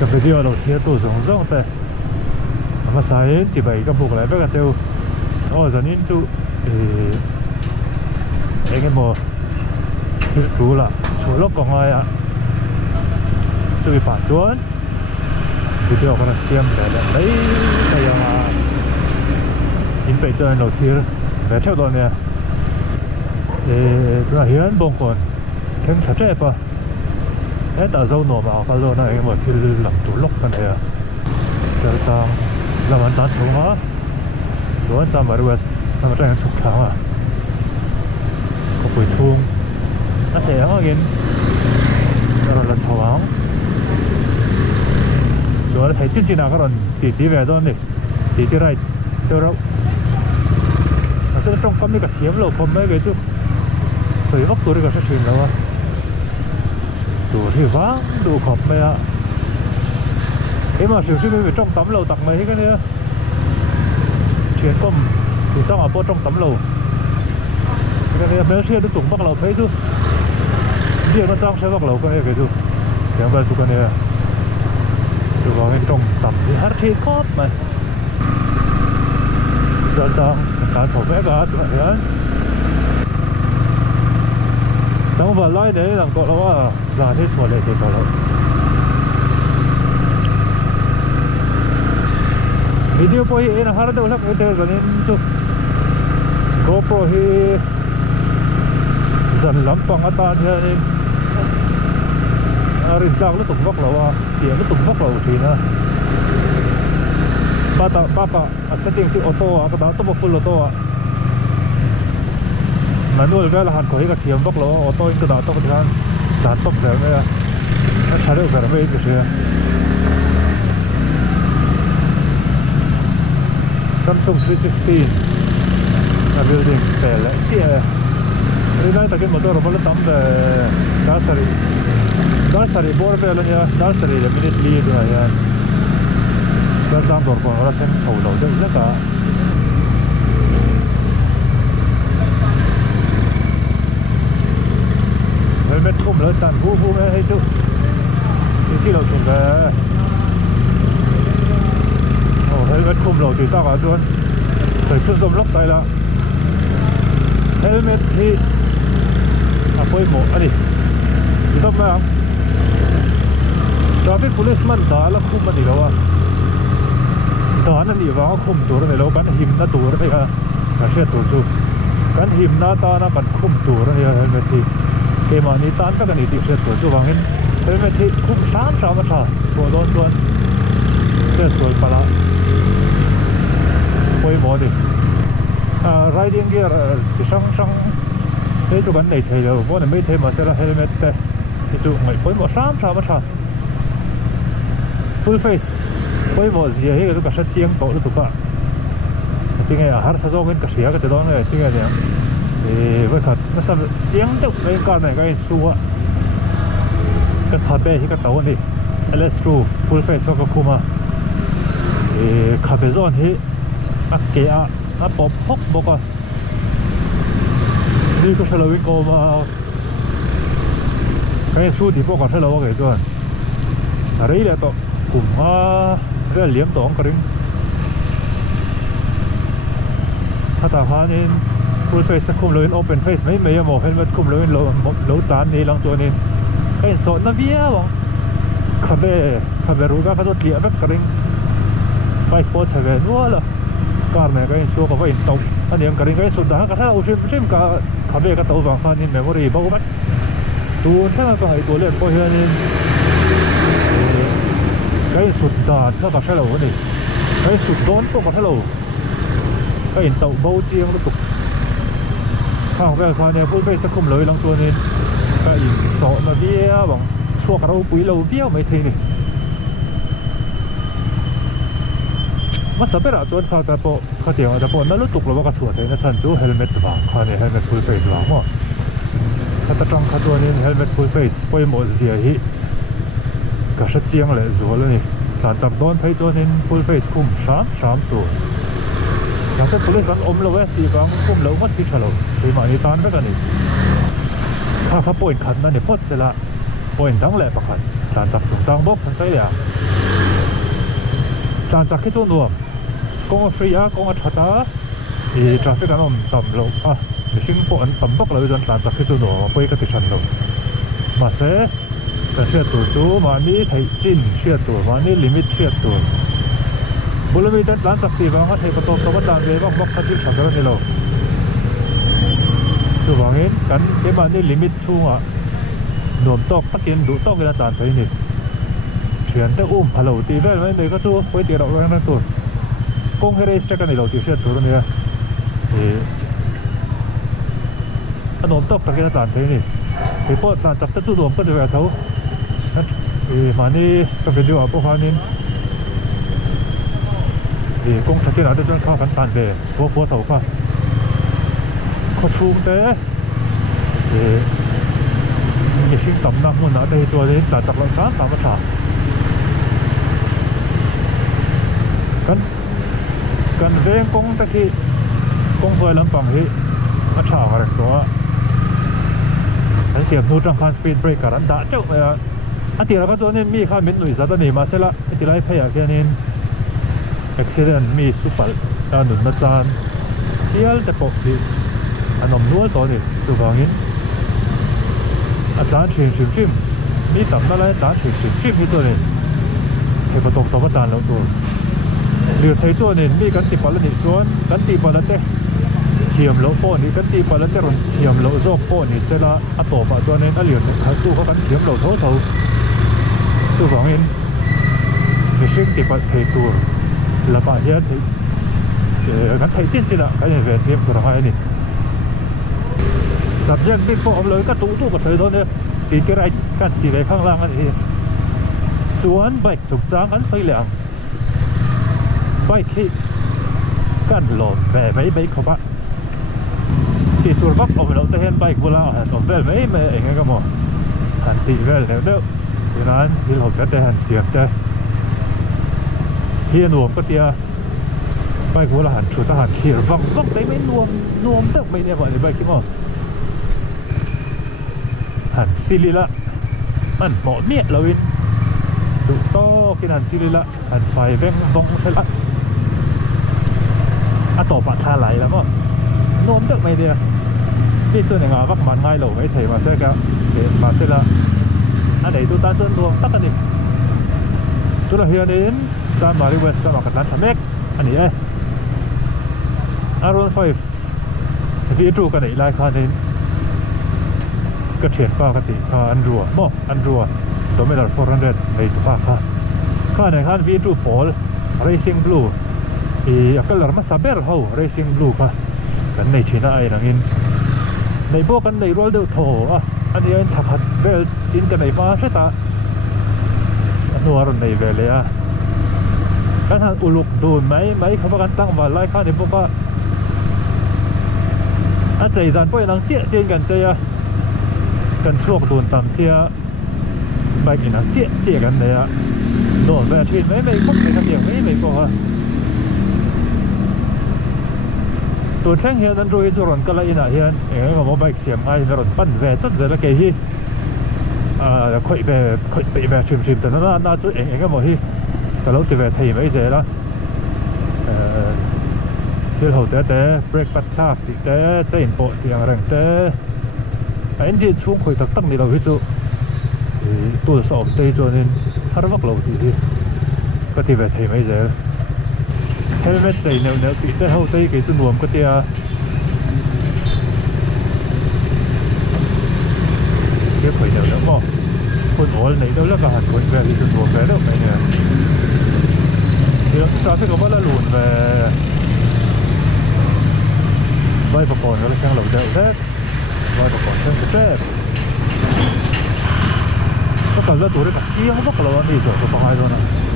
cái video đầu tiên tôi dùng rong thế mà sai chỉ bảy cái buộc lại với cái tiêu giờ nên chú cái mò chú là chú lốc còn ai ạ chú bị phản chuồn video còn là xem để lấy cái mà in phải cho đầu tiên về theo đó nè tôi là hiến bông còn kém chặt chẽ pa đấy ta dâu nổ vào cái dâu này mà khi làm tủ lốc cái này à giờ ta làm ăn tán sống á rồi ta mà rồi làm cái sụp thẳng à có bụi thùng nó thể nó cái rồi là thầu áo rồi thấy chính nào cái rồi tí về đó này tí này tôi đâu nó trong cắm đi cả thiếm lầu không mấy cái chút sấy gấp tôi đi cả sẽ chuyển đâu à đủ thì vắng đủ khóc mày ạ thế mà sử dụng về trong tấm lầu tặng mấy cái nữa chuyển công từ trong ở trong tấm lầu cái này bé xe nó tụng bắc lầu thấy chứ riêng nó trong sẽ bắc lầu cái này cái chứ cái này cái này từ vào bên trong tấm thì hát trên khóc mà giờ ta cả sổ vẽ cả tụi này trong vào lái đấy là cậu nó ra hết một lệ thì cậu nó video po hi na har đâu lắc cái rồi nên chú GoPro hi dần lắm bằng ở ta thế nên rin trang nó tụng vóc lầu à tiền nó tụng vóc lầu thì nữa ba setting si auto à cái đó tôi full auto à mà nuôi về là hàn có cái thiểm vóc lỗ auto cái đó tôi có thể dán tóc về đây nó chạy được về đây cái gì Samsung 360 là building để lại xe đây là cái motor nó vẫn tắm về Dalsari bor về là nha Dalsari là minute lead rồi nha cái dòng đồ của nó xem sầu đầu rất cả helmet khum lớn tàn vũ hay chú cái đầu chúng về helmet khum đầu thì tao cả luôn phải sử dụng lốc tay là helmet thì quay một đi thì tao phải không traffic policeman đó là khum mà đi đâu à đó là đi vào khum tour này đâu, cái him nó tour này à là xe tour chú cái him nó ta nó bật khum tour này helmet thì cái mà ní tan các cái ní tiệp xe tour chú vàng hết helmet thì khum sáng sao mà sao tour luôn luôn xe tour phải là quay một đi riding gear thì sang thế chú vấn đề thầy rồi bố này mấy thêm mà sẽ là helmet đây thì chú ngày quay một sáng sao mà sao full face quay một gì ấy cái cái chiếng cậu nó tụt cả tiếng này har sa zong cái xía cái đó này tiếng này thì với thật nó sao chiếng tức cái con này cái xua cái tháp bê cái tàu này LS2 full face có kuma thì cà phê zone thì kia bóp hốc bốc à đi có sao lại có mà cái xua thì bốc cả sao lại cái rồi đấy là to cùng cái liếm tổng cáiถ้าตาฟ้านี่ full face คุมเลย open face ไม่ยอมบอกให้มันคุมเลยเราตานนี่หลังตัวนี้ไอ้สอนน่ะเบี้ยว่ะขับไปรู้ก็ตัวเตี้ยแบบกระดิ่งไปโพสใช่ไหมนัวล่ะการเนี่ยก็ยังชัวร์กับว่าอินโตอันนี้กระดิ่งก็ยังสุดท้ายก็ถ้าอุชิมก็ขับไปก็ตัวบางฟันนี่เมมโมรี่บอกว่าตัวใช่ไหมก็ไอ้ตัวเล็กพอเฮียนี่ก็ยังสุดท้ายถ้ากับใช่เราเนี่ยก็ยังสุดโดนตัวกับใช่เราก็เห็นเต่าเบาเจียงแล้วตุกข้างแววเนี่ยพูดไปสักคำเลยหลังตัวนี้ก็อีกสอนมาเบี้ยบังชั่วกระเราปุ๋ยเราเบี้ยไม่ทีนี่มาสับไปละจนเขาแต่พอเขาเดี๋ยวแต่พอนั่นรู้ตุกเราว่าก็สวยเลยนะฉันจูเฮลเมตว่างเขาเนี่ยเฮลเมต full face ว่างมั้งถ้าตะจังเขาตัวนี้เฮลเมต full face ไปหมดเสียหิก็ชัดเจียงเลยสวยเลยนี่หลังจากโดนไปตัวนี้ full face คุ้มสามตัวอย่างเช่น police อมเราเว้ยตีฟังคุ้มเราวัดพิชเราตีมาในตานด้วยกันนี่ถ้าเขาป่วยขันนั่นเนี่ยพอดเสร็จละป่วยทั้งแหล่ประคัน tràn chặt chúng tăng bốc thấy là tràn chặt cái chỗ nuông công free á công chặt á thì traffic nó tầm lộ mình xin bộ tầm bốc là dân tràn chặt cái chỗ nuông quay cái chân lộ mà sẽ cái xe tủ số mà ní thấy chín xe tủ mà ní limit xe tủ bố lô mi tràn chặt thì vắng thấy có tôm có tràn về bốc phát triển sản xuất này lộ từ vắng ấy cái mà ní limit xuống à nuông tóc tắc kiến đủ tóc cái là tràn thấy nhỉ chuyện tới phải lâu thì về mấy người có chú quay tiền đâu ra tôi công hay race cái này lâu thì sẽ tôi nữa thì anh ôm tóc cái là tràn thế này thì bộ tràn chặt tới chú ôm có được thấu thì mà đi cái video của họ nên thì công chặt trên đó tôi khó khăn tàn về phố thấu qua có chung thế thì những sinh tầm năng muốn nói đây tôi đến tràn chặt lại khá mà chả kan veng kong taki kong voi lampang hi a tha war to an siam nu tang khan speed breaker an da chau a tira ka zonin mi kha min lui za da ni ma sela tilai phaya khianin accident mi super nun na chan hial te pok hi anom nual to ni tu bangin a chan chim mi tam na lai ta chim hi to ni he ko tok to ka chan lo tu điều thấy cho nên mi cắn tịp vào lên chuan cắn tịp vào lên đây chiếm lỗ po này cắn tịp vào lên đây rồi chiếm lỗ do po này sẽ là tổ vào cho nên liền hạt tu có cắn chiếm lỗ thấu thấu tu vắng in mình sinh tịp vào thầy tu là bạn nhớ thì cắn thầy chết là cái này về thêm của hai này sắp dân biết po lấy các tủ của sợi đó nữa thì cái này cắn tịp về khang lang thì xuống bạch sụp trắng cắn xây lẹng bike khiกันโหลดแหวไม่เขาปะที่ส่วนวักเอาไปเราจะเห็นไบค์โบราณหันออกเวลไม่เองก็มั้งหันตีเวลแล้วเด้อดังนั้นที่เราจะได้หันเสียบได้ที่นวมก็เตียไบค์โบราณหันชุดทหารขี่วักได้ไม่นวมเด้อไม่เนี่ยว่าในไบค์ที่มั้งหันซิลิละมันหมดเนี่ยเราวินดูโต้กินหันซิลิละหันไฟแบงบงเสร็จละtổ bạn tha lại lắm không nôm được mấy đi đi tôi này ngã vắt màn ngay lẩu mấy thầy mà sẽ cả để mà sẽ là anh ấy tôi tan chân luôn tắt anh đi tôi là hiện đến ra mà đi west mà cả tan sắm anh ấy Aron 5 vì trụ cái này lại khai đến cái chuyện qua cái gì anh rùa tôi mới là 400 này tôi khai này khai vì trụ Paul Racing Blue thì cái là mà saber hậu racing blue cả cái này chỉ là ai rằng này bộ cái này roll đều thổ anh ấy thật hạt về tin cái này mà sẽ ta anh nói này vềเลยcái thằng uluk đồn mấyเขาประกันตั้งมาไล่ข้าในพวกก็anh chạy dàn bơi năng chia trên gần chơi gần chuộc đồn tạm xia bài kỹ năng chia gần này đồn về chuyện mấy không thể làm việc mấy cóตัวแท่งเฮียนั่นรู้ตัวรอนก็เลยนะเฮียก็มาใบเสียงไงรอนปั้นแหวนต้นเสร็จแล้วแกฮีค่อยแบบชิมแต่น่าจุดเองก็บอกฮีแต่เราจะแบบไทยไม่เจอละที่เราแต่เบรกปัดชาติแต่ใจอินโปที่อย่างแรงแต่ไอ้ที่ช่วงคุยตั้งนี่เราฮิตตัวสอบตัวตัวนี้ถ้าเราวักเราที่ก็ที่แบบไทยไม่เจอhelmet chạy nèo bị tới hậu tây cái nuông cái tia cái phải nèo nữa màคนหัวไหนđâu là cả hạtคนvề thì nuông về đâu này nè thì chúng ta sẽ có bao là lùn về bay vào còn nó là sang lẩu đậu thế bay vào còn sang cái tép có cả là tuổi đấy cả chi không bắt là đi rồi có hai rồi nè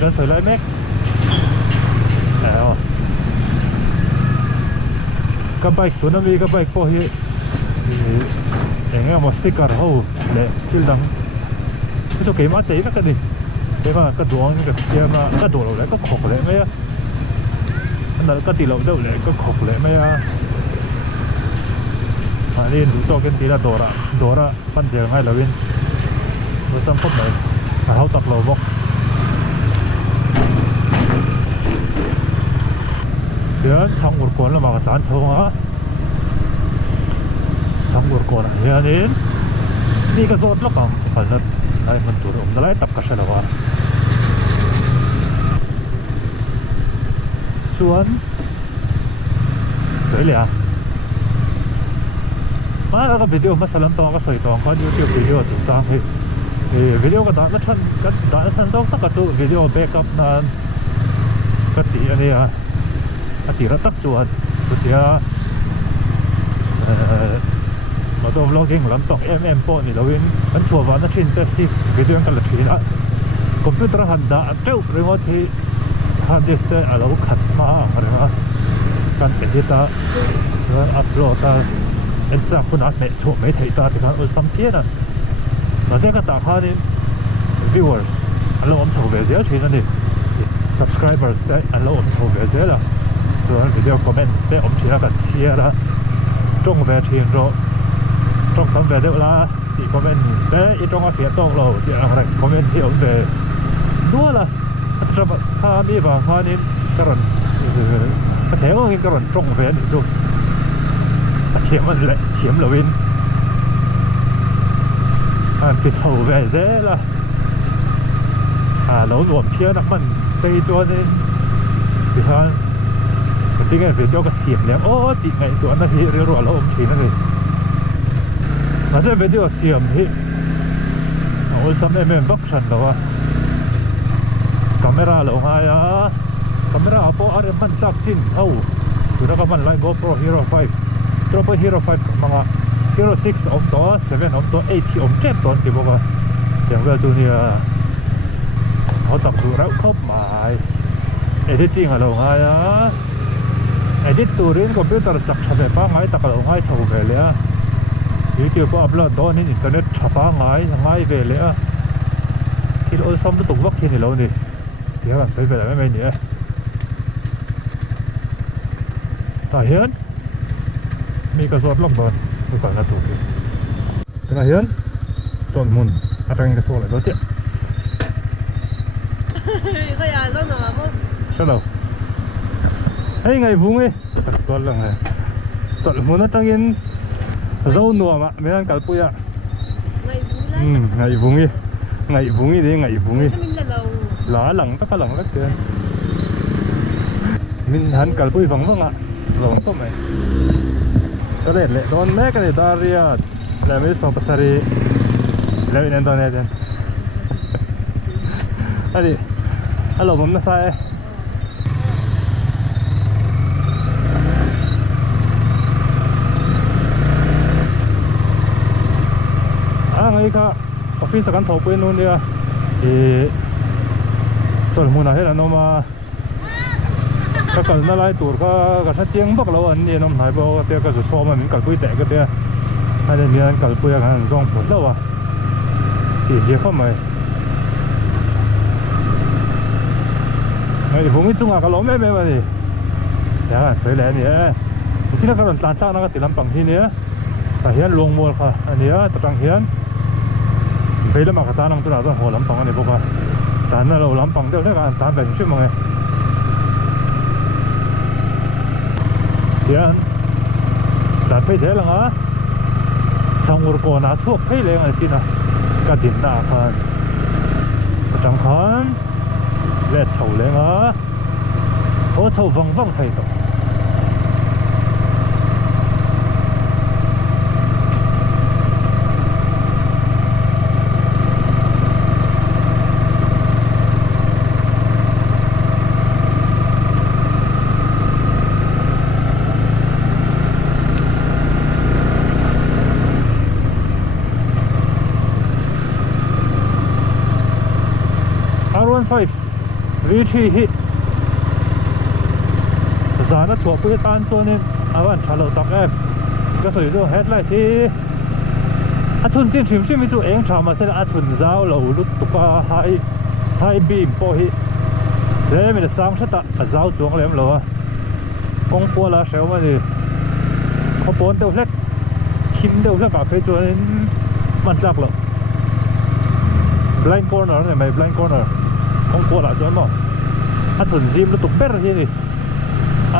cái sợi lưới mét cái bike của nó vì cái bike po hiอย่างmột sticker hole để kêu đằng cái chỗ cái má cháy cái gì cái mà cái đồ cái kia mà cái đồ lại có khổ lại mấy nó cái tỷ lệ đâu lại có khổ lại mấy mà đi đủ to cái tí là đổ ra phân giờ ngay là bên rồi xong phút này hậu tập lầu bốc giờ xong một con là mà chán không á xong một con này nên đi cái rốt lắm mà phải là đây mình tụi ông lại tập cái gì là xuống đấy là mà cái video mà xem tao có soi tao có YouTube video tụi tao thì video cái đó nó thân giống tất cả tụi video backup là cái tí này à cái tí nó tắt chuột tụi kia mà tôi vlogging làm tao em po này đâu in anh xua vào nó trên test video cái là chuyện đó computer hành đã treo rồi thì hard disk ở đâu khát mà rồiกันเป็นที่ตาอัพโหลดตาเอ็นจากคุณอาเมชั่วไม่ถ่ายตาที่เขาเอาสัมผัสนั่นแล้วเจ้าก็ตาข้านี่ viewers อันเราอมชาวเวเซียที่นั่นนี่ subscribers ได้อันเราอมชาวเวเซียละส่วนวิดีโอคอมเมนต์ได้อมชีนักเชียร์ละจงเวทีนโรจงทำเวเดียวละที่คอมเมนต์ได้อีจงอาเซียต้องเราที่อะไรคอมเมนต์ที่อมเวด้วยละถ้ามีบางข้านี่กระนั้นcái thế mà cái rộn trông về thì rồi thiểm mình lại thiểm là bên cái thầu về dễ là nấu ruộng kia nó mình cây cho nên thì hơn cái tiếng này về cho cái xiềm ném ô thì ngày tụi nó thì rồi là ôm chỉ nó rồi mà sẽ về điều xiềm thì ôi sắm em bắt sẵn đâu camera là hai á camera po are man tak chin ho tu ra man lai GoPro Hero 5 drop Hero 5 mga Hero 6 om to 7 om to 8 om jet ton ti boka yang ga tu ni ho tak tu rau khop mai editing alo nga ya edit tu rin computer chak chabe pa ngai tak alo ngai chau ve le YouTube ko upload don in internet chapa ngai ve le kil ol som tu wak hi ni lo ni ya sai ve la mai ni hiền mi cái giọt lóc bờ tôi phải là tủ kia cái này hiền chọn mồn ăn cái số lại đó chứ cái gì đó nữa mà sao đâu ấy ngày vùng ấy toàn là này chọn mồn nó trong yên dâu nùa mà mấy anh cào pui à ngày vùng ấy đấy ngày vùng ấy lá lẳng tất cả lẳng lắc kìa mình hắn cào pui vắng ạ vâng không mày tôi để lệ đón mẹ cái này ta ria là mấy số pasari lấy nên đón này then đi alo mắm nó sai ngay cả office kan thau pui nun dia thì tôi muốn nói là nó mà cái cần nó lại tụt cái sát chiang bắc lâu anh đi nó phải bao cái cái số mà mình cần quy tệ cái kia hay là mình cần quy cái hàng rong một đâu à thì gì không mày ngày vùng trung à cái lỗ mẹ mẹ mà gì ya sấy lẹ nè chỉ là cái lần tàn trang nó cái tiền làm bằng thi nè tại hiện luồng mua cả anh nhớ tập trang hiện vậy là mà cái tàn năng tôi nào hồ làm bằng anh này bốc à tàn là lâu làm bằng đâu đấy cái tàn về chút mà hiện đặt phải thế là ngã xong rồi còn拿出配来个进啊个点大看个张看来丑来啊我丑方方态度R15 V3 hit giá nó thuộc cái tan cho nên bạn trả lời tặng em cái số đó hết lại thì chun trên chim chim chỗ em trả mà sẽ là chun giáo lẩu lúc tụi ta hai beam po hit thế mình sang sẽ ta giáo xuống lên lẩu công qua là sao mà thì có bốn tiêu hết chim đâu ra cà phê cho nênมันจักหรอก blind corner này mày blind corner không qua lại cho nó anh thuần zim nó tục bét ra gì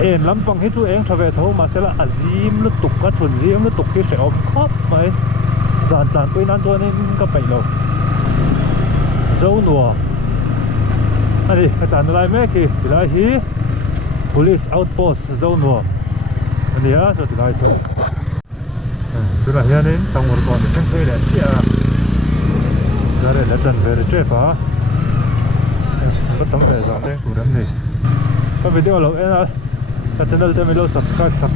em lắm bằng hết chú em trở về thấu mà sẽ là zim nó tục anh thuần zim nó tục cái sẽ ôm khóc mày dàn dàn tôi nan cho nên các bệnh rồi dấu nùa anh đi cái dàn lại mấy kì thì lại hí police outpost dấu nùa anh đi á rồi thì lại thôi tức là hiện đến xong rồi còn được thuê để kia ra đây là dần về để chơi phá có tấm về dọn đây của đám này các video lâu em là channel tên mình subscribe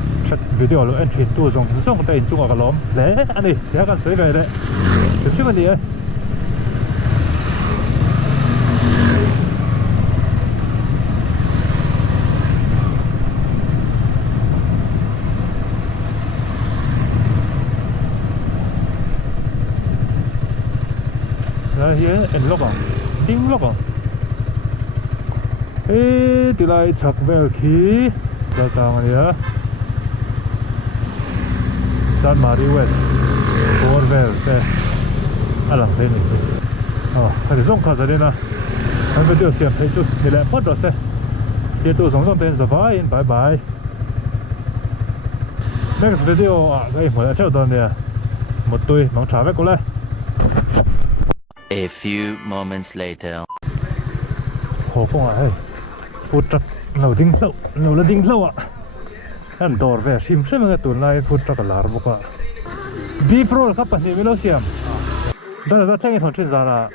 video lâu em chuyển tu dùng tay chung vào lóm lẽ anh đi đểกันsấy về đấy được chứ vấn đề là hiện em lóc à tiếng lóc à ê từ lại chọc về khí giờ tao này á San Mario West Orwell thế à làm thế này hay là dùng cả giờ đây nè anh video xem thấy chút thì lại mất rồi xe tiếp tục sống trong tên giờ bye bye next video cái một chỗ đó nè một tuổi mong trả về cô lại. A few moments later. Hồ phong à, phút trắc lâu là đinh lâu à, anh đòi về sim xem cái tuần này phút trắc là bốc à, beef roll các bạn hiểu không xem, đó là chắc cái thằng chuyên gia là,